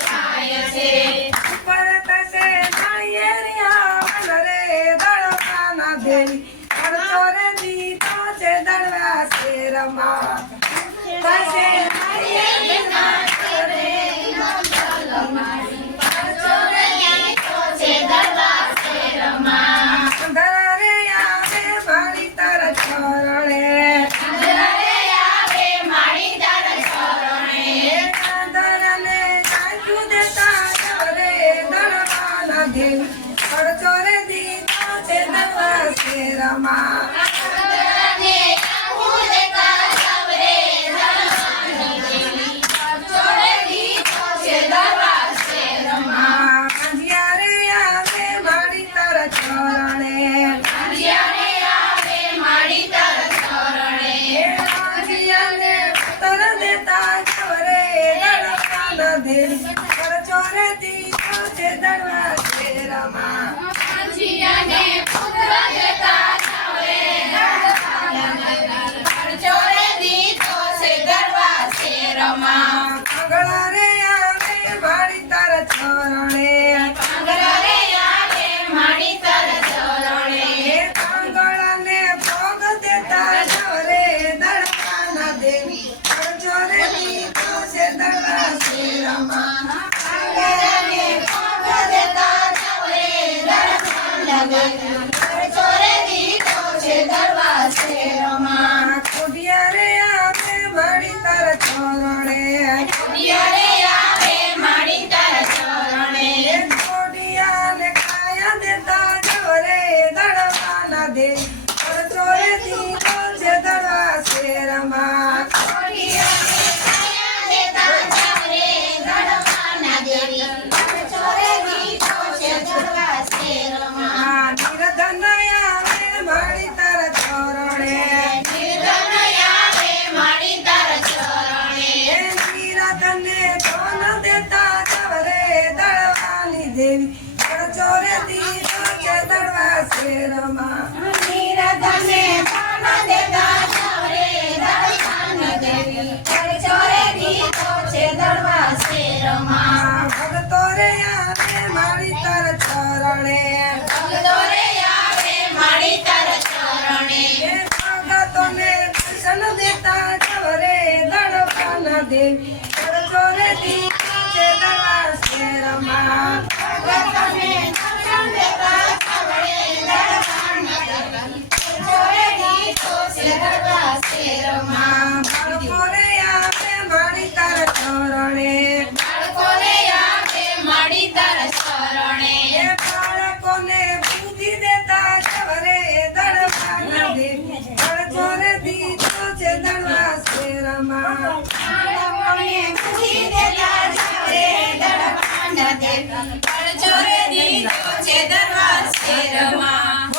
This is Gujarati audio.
થાય છે. ઉપર થશે નાળિયેરિયા વનરે દળવાના દેવી ખર્ચો રે દીધો છે દળવા શેરમાં થશે ચરણે હે કાંજિયાને પુત્ર દેતા શેરમાં પાંગરે દેવી. ખર્ચો રે દીધો છે દળવા શેરમાં. આ ભગતો રે આવે મારી તારા ચરણે. મારી તારા ચરણે. હે ભગતોને દર્શન દેતા જવરે દળવાના દેવી. ચોરે રે દીધો છે દળવા શેરમાં આ બાળકો રે આવે મારી તારા ચરણે. એ બાળકોને બુદ્ધિ દેતા જવરે દળવાના દેવી ખર્ચો રે દીધો છે દળવા શેરમાં. ચોરે દીધો છે દરબાર શેરમાં.